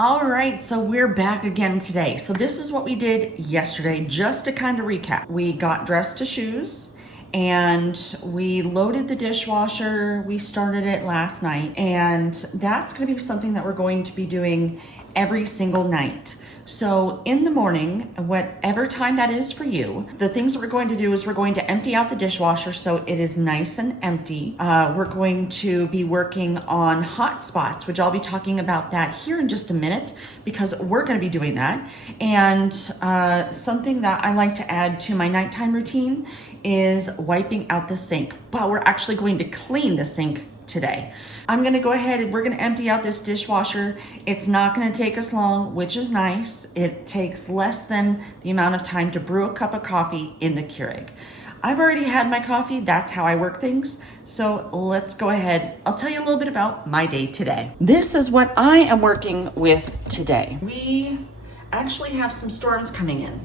All right, so we're back again today. So this is what we did yesterday, just to kind of recap. We got dressed to shoes and we loaded the dishwasher. We started it last night, and that's gonna be something that we're going to be doing every single night. So in the morning, whatever time that is for you, the things that we're going to do is we're going to empty out the dishwasher so it is nice and empty. We're going to be working on hotspots, which I'll be talking about that here in just a minute because we're going to be doing that. And something that I like to add to my nighttime routine is wiping out the sink, but we're actually going to clean the sink today. I'm gonna go ahead and we're gonna empty out this dishwasher. It's not gonna take us long, which is nice. It takes less than the amount of time to brew a cup of coffee in the Keurig. I've already had my coffee. That's how I work things. So let's go ahead. I'll tell you a little bit about my day today. This is what I am working with today. We actually have some storms coming in.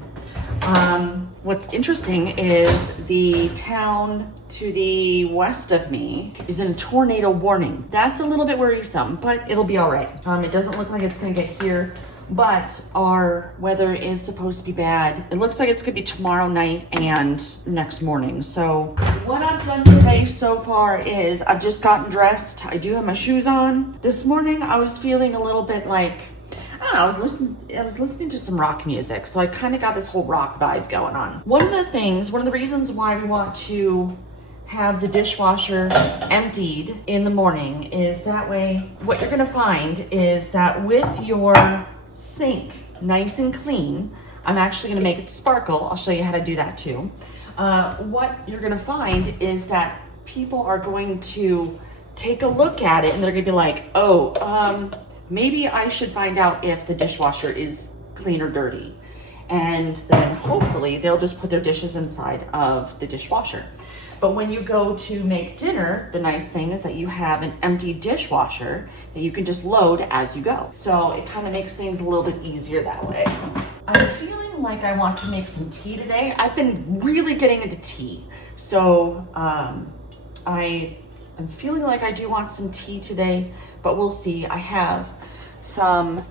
What's interesting is the town to the west of me is in tornado warning. That's a little bit worrisome, but it'll be all right. It doesn't look like it's gonna get here, but our weather is supposed to be bad. It looks like it's gonna be tomorrow night and next morning. So what I've done today so far is I've just gotten dressed. I do have my shoes on. This morning I was feeling a little bit like, I don't know, I was listening to some rock music, so I kind of got this whole rock vibe going on. One of the reasons why we want to have the dishwasher emptied in the morning is that way, what you're gonna find is that with your sink nice and clean, I'm actually gonna make it sparkle. I'll show you how to do that too. What you're gonna find is that people are going to take a look at it and they're gonna be like, maybe I should find out if the dishwasher is clean or dirty. And then hopefully they'll just put their dishes inside of the dishwasher. But when you go to make dinner, the nice thing is that you have an empty dishwasher that you can just load as you go. So it kind of makes things a little bit easier that way. I'm feeling like I want to make some tea today. I've been really getting into tea. So I'm feeling like I do want some tea today, but we'll see. I have some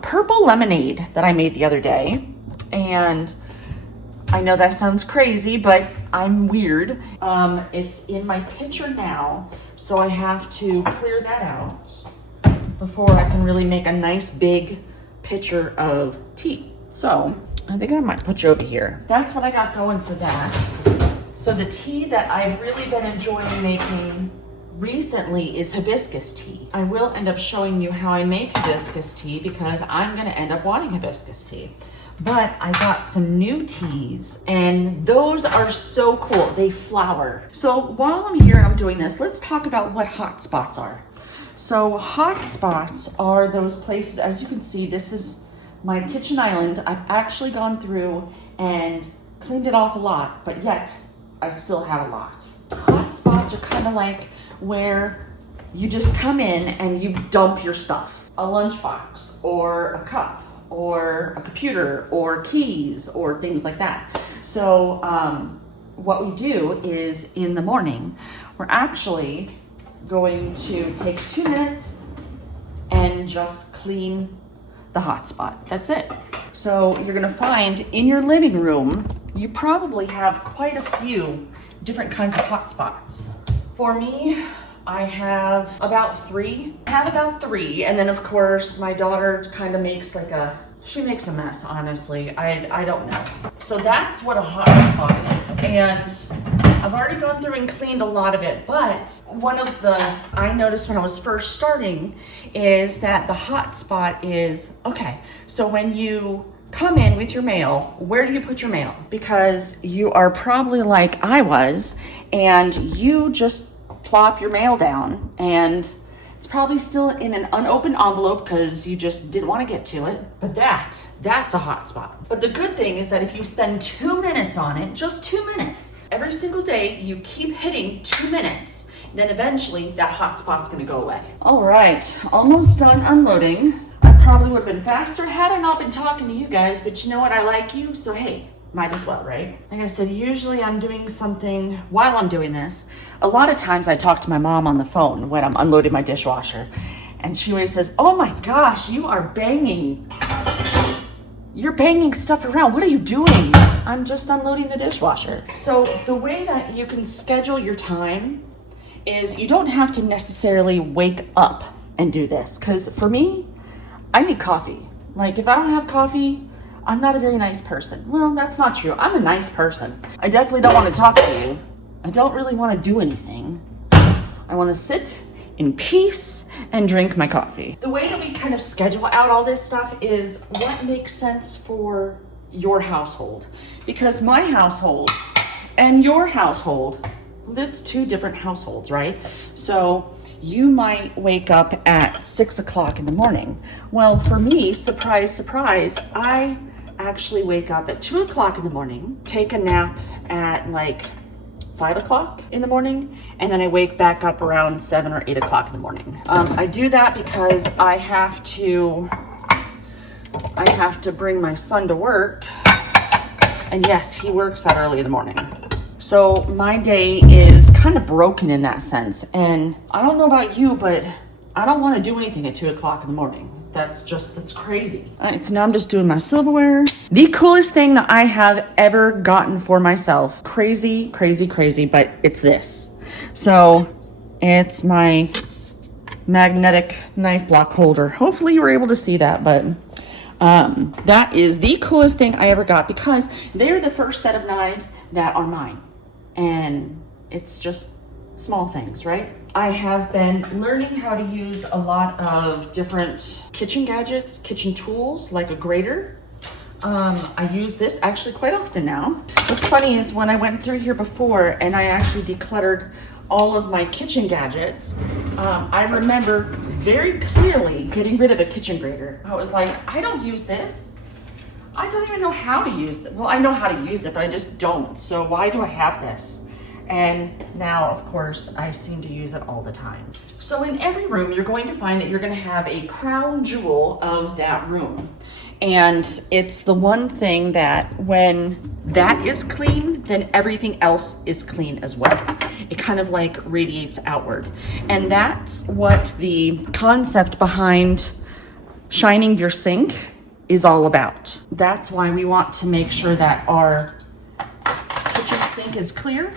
purple lemonade that I made the other day, and I know that sounds crazy, but I'm weird. It's in my pitcher now, so I have to clear that out before I can really make a nice big pitcher of tea. So I think I might put you over here. That's what I got going for that. So the tea that I've really been enjoying making recently is hibiscus tea. I will end up showing you how I make hibiscus tea because I'm gonna end up wanting hibiscus tea. But I got some new teas and those are so cool. They flower. So while I'm here and I'm doing this, let's talk about what hotspots are. So hotspots are those places, as you can see, this is my kitchen island. I've actually gone through and cleaned it off a lot, but yet I still have a lot. Hotspots are kind of like where you just come in and you dump your stuff. A lunchbox or a cup or a computer or keys or things like that. So what we do is in the morning, we're actually going to take 2 minutes and just clean the hotspot. That's it. So you're gonna find in your living room, you probably have quite a few different kinds of hotspots. For me, I have about three. And then of course my daughter kind of makes she makes a mess, honestly. I don't know. So that's what a hotspot is. And I've already gone through and cleaned a lot of it, but one of the, I noticed when I was first starting is that the hotspot is, okay, so when you come in with your mail, where do you put your mail? Because you are probably like I was, and you just plop your mail down and it's probably still in an unopened envelope because you just didn't want to get to it. But that's a hotspot. But the good thing is that if you spend 2 minutes on it, just 2 minutes, every single day, you keep hitting 2 minutes, then eventually that hotspot's gonna go away. All right, almost done unloading. I probably would have been faster had I not been talking to you guys, but you know what? I like you, so hey, might as well, right? Like I said, usually I'm doing something while I'm doing this. A lot of times I talk to my mom on the phone when I'm unloading my dishwasher. And she always says, oh my gosh, you are banging. You're banging stuff around. What are you doing? I'm just unloading the dishwasher. So the way that you can schedule your time is you don't have to necessarily wake up and do this. Because for me, I need coffee. Like if I don't have coffee, I'm not a very nice person. Well, that's not true. I'm a nice person. I definitely don't want to talk to you. I don't really want to do anything. I want to sit in peace and drink my coffee. The way that we kind of schedule out all this stuff is what makes sense for your household. Because my household and your household, that's two different households, right? So you might wake up at 6 o'clock in the morning. Well, for me, surprise, surprise, I actually wake up at 2 o'clock in the morning, take a nap at like 5 o'clock in the morning, and then I wake back up around 7 or 8 o'clock in the morning. I do that because I have to bring my son to work, and yes, he works that early in the morning. So my day is kind of broken in that sense, and I don't know about you, but I don't want to do anything at 2 o'clock in the morning. That's crazy. All right, so now I'm just doing my silverware. The coolest thing that I have ever gotten for myself, crazy, crazy, crazy, but it's this. So it's my magnetic knife block holder. Hopefully you were able to see that, but that is the coolest thing I ever got because they're the first set of knives that are mine. And it's just small things, right? I have been learning how to use a lot of different kitchen gadgets, kitchen tools, like a grater. I use this actually quite often now. What's funny is when I went through here before and I actually decluttered all of my kitchen gadgets, I remember very clearly getting rid of a kitchen grater. I was like, I don't use this. I don't even know how to use it. Well, I know how to use it, but I just don't. So why do I have this? And now, of course, I seem to use it all the time. So in every room, you're going to find that you're going to have a crown jewel of that room. And it's the one thing that when that is clean, then everything else is clean as well. It kind of like radiates outward. And that's what the concept behind shining your sink is all about. That's why we want to make sure that our kitchen sink is clear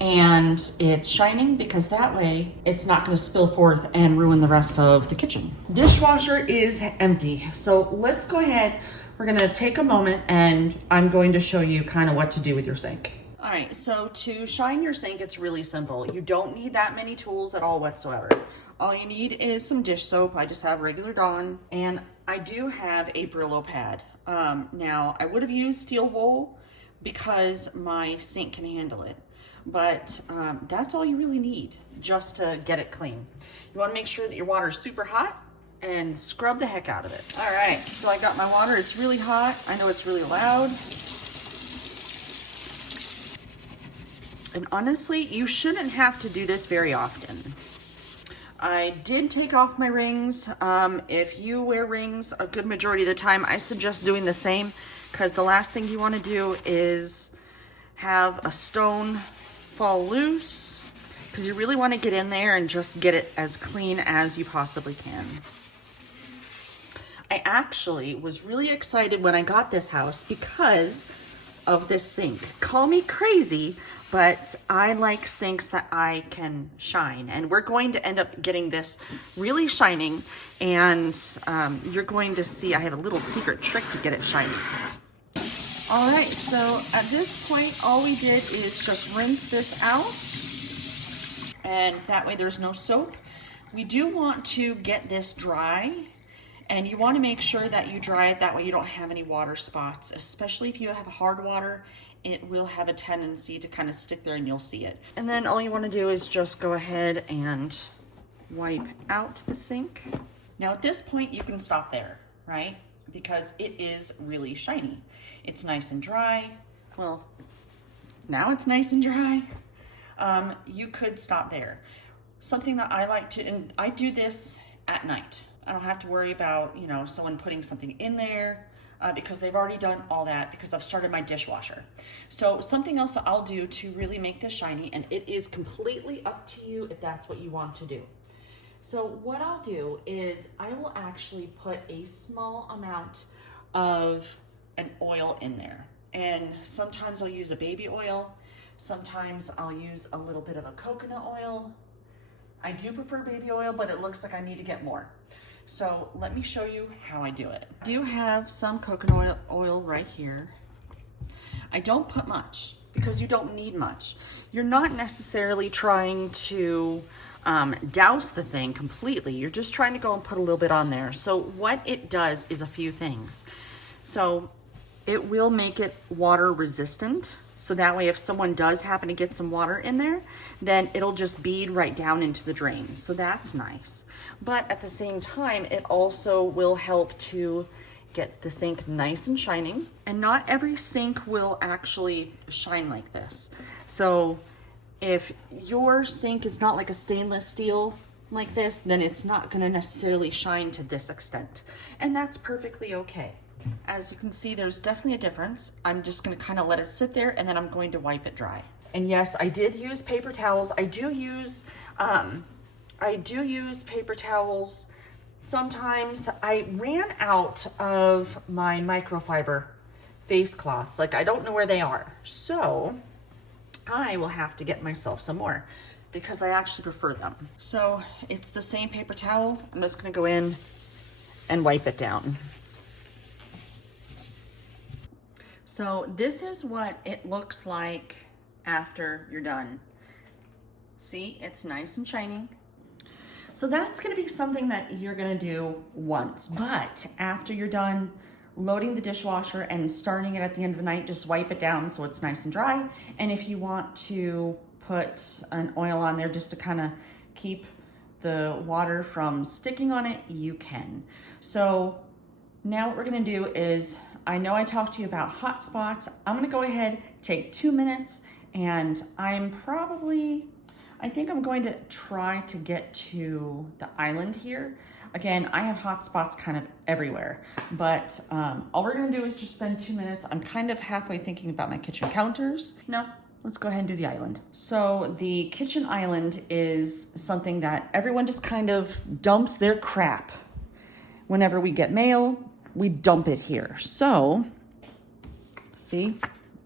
and it's shining, because that way it's not going to spill forth and ruin the rest of the kitchen. Dishwasher is empty. So let's go ahead. We're going to take a moment and I'm going to show you kind of what to do with your sink. All right, so to shine your sink, it's really simple. You don't need that many tools at all whatsoever. All you need is some dish soap. I just have regular Dawn, and I do have a Brillo pad. Now, I would have used steel wool because my sink can handle it. But that's all you really need just to get it clean. You want to make sure that your water is super hot and scrub the heck out of it. All right, so I got my water. It's really hot. I know it's really loud. And honestly, you shouldn't have to do this very often. I did take off my rings. If you wear rings a good majority of the time, I suggest doing the same, because the last thing you want to do is have a stone fall loose, because you really want to get in there and just get it as clean as you possibly can. I actually was really excited when I got this house because of this sink. Call me crazy, but I like sinks that I can shine, and we're going to end up getting this really shining, and you're going to see I have a little secret trick to get it shiny. All right, so at this point, all we did is just rinse this out, and that way there's no soap. We do want to get this dry, and you want to make sure that you dry it, that way you don't have any water spots, especially if you have hard water. It will have a tendency to kind of stick there and you'll see it. And then all you want to do is just go ahead and wipe out the sink. Now at this point, you can stop there, right? Because it is really shiny. It's nice and dry. Well, now it's nice and dry. You could stop there. Something that I like to, and I do this at night. I don't have to worry about, you know, someone putting something in there because they've already done all that, because I've started my dishwasher. So something else that I'll do to really make this shiny, and it is completely up to you if that's what you want to do. So what I'll do is I will actually put a small amount of an oil in there. And sometimes I'll use a baby oil. Sometimes I'll use a little bit of a coconut oil. I do prefer baby oil, but it looks like I need to get more. So let me show you how I do it. I do have some coconut oil right here. I don't put much because you don't need much. You're not necessarily trying to douse the thing completely. You're just trying to go and put a little bit on there. So what it does is a few things. So it will make it water resistant. So that way if someone does happen to get some water in there, then it'll just bead right down into the drain. So that's nice. But at the same time, it also will help to get the sink nice and shining. And not every sink will actually shine like this. So if your sink is not like a stainless steel like this, then it's not gonna necessarily shine to this extent. And that's perfectly okay. As you can see, there's definitely a difference. I'm just gonna kind of let it sit there and then I'm going to wipe it dry. And yes, I did use paper towels. I do use paper towels. Sometimes I ran out of my microfiber face cloths. Like I don't know where they are. So I will have to get myself some more because I actually prefer them. So it's the same paper towel. I'm just gonna go in and wipe it down. So this is what it looks like after you're done. See, it's nice and shining. So that's gonna be something that you're gonna do once, but after you're done loading the dishwasher and starting it at the end of the night, just wipe it down so it's nice and dry. And if you want to put an oil on there just to kind of keep the water from sticking on it, you can. So now what we're gonna do is, I know I talked to you about hot spots. I'm gonna go ahead, take 2 minutes, and I think I'm going to try to get to the island here. Again, I have hot spots kind of everywhere, but all we're gonna do is just spend 2 minutes. I'm kind of halfway thinking about my kitchen counters. No, let's go ahead and do the island. So the kitchen island is something that everyone just kind of dumps their crap. Whenever we get mail, we dump it here. So, see,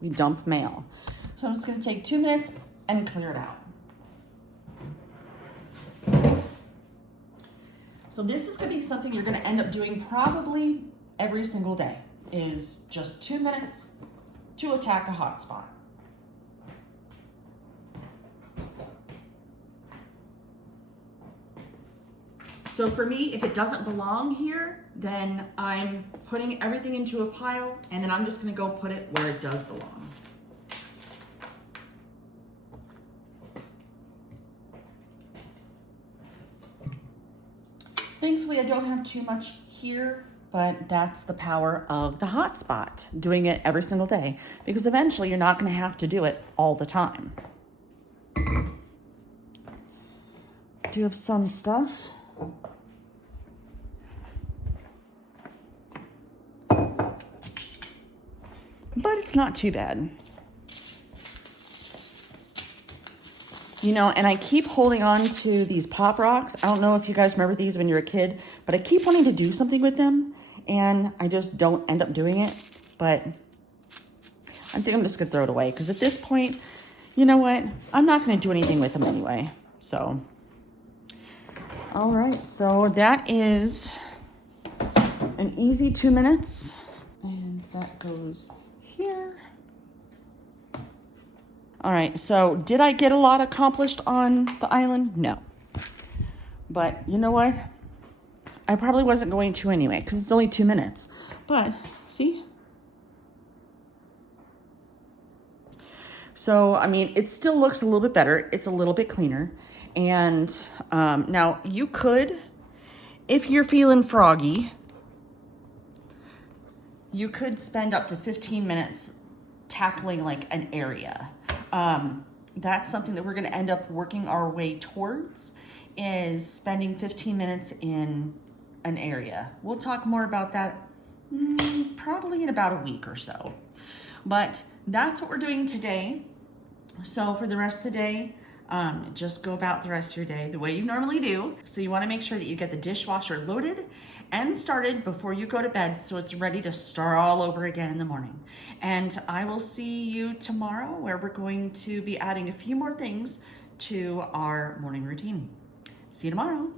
we dump mail. So I'm just gonna take 2 minutes and clear it out. So this is gonna be something you're gonna end up doing probably every single day, is just 2 minutes to attack a hotspot. So for me, if it doesn't belong here, then I'm putting everything into a pile and then I'm just gonna go put it where it does belong. Thankfully, I don't have too much here, but that's the power of the hotspot, doing it every single day, because eventually you're not gonna have to do it all the time. Do you have some stuff? But it's not too bad. You know, and I keep holding on to these Pop Rocks. I don't know if you guys remember these when you were a kid, but I keep wanting to do something with them and I just don't end up doing it. But I think I'm just gonna throw it away because at this point, you know what? I'm not gonna do anything with them anyway. So, all right, so that is an easy 2 minutes. And that goes here. All right, so did I get a lot accomplished on the island? No. But you know what? I probably wasn't going to anyway, because it's only 2 minutes. But, see? So, I mean, it still looks a little bit better. It's a little bit cleaner. And now you could, if you're feeling froggy, you could spend up to 15 minutes tackling like an area. That's something that we're gonna end up working our way towards, is spending 15 minutes in an area. We'll talk more about that probably in about a week or so. But that's what we're doing today. So for the rest of the day, Just go about the rest of your day the way you normally do. So you wanna make sure that you get the dishwasher loaded and started before you go to bed so it's ready to start all over again in the morning. And I will see you tomorrow where we're going to be adding a few more things to our morning routine. See you tomorrow.